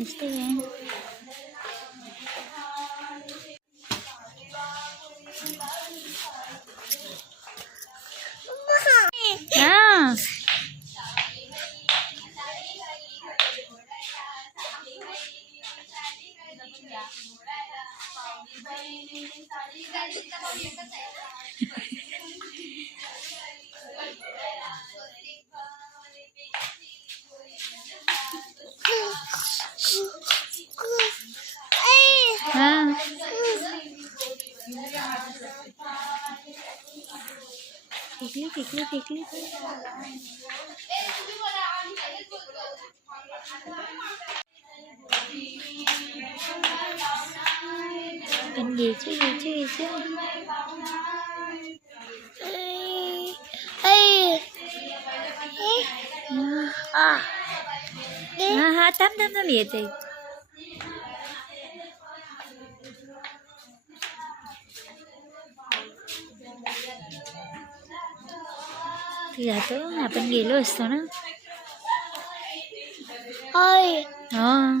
見してね。あ देखिए देखिए देखिए cần gì chứ gì chứ gì chứ हाँ हाँ तब तब तब ये देख जातो आपण गेलो असतो ना हय हां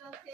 Okay.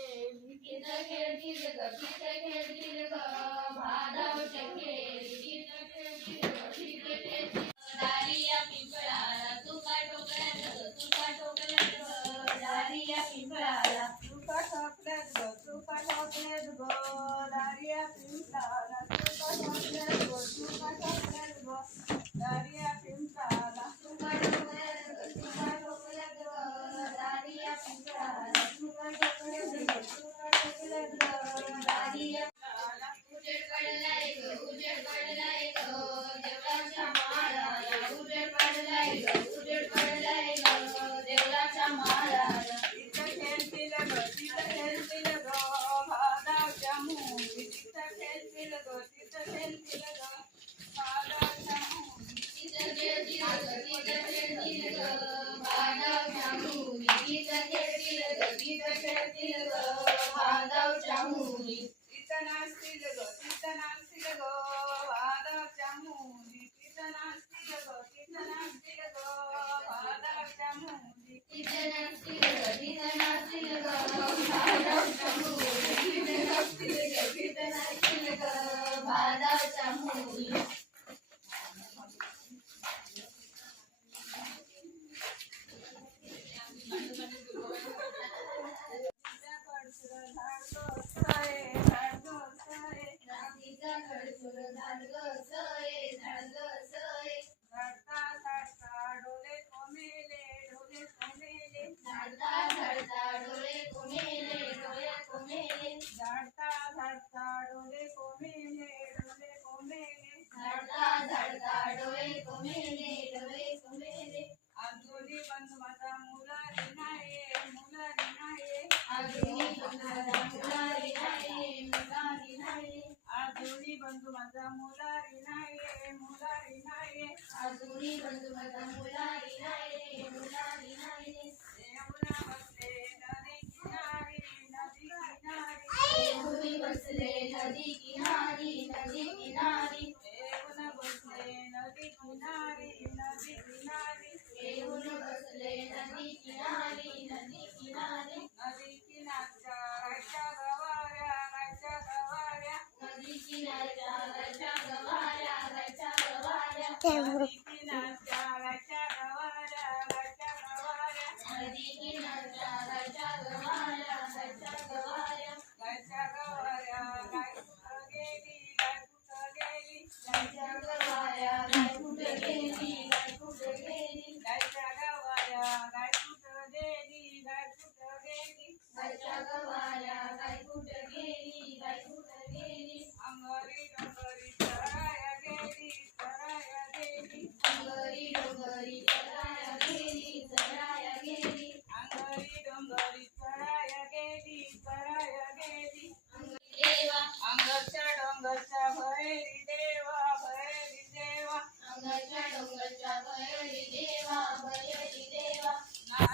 माधव चाहू ములరినయే ములరినయే అదుని బంధుమత ముల Até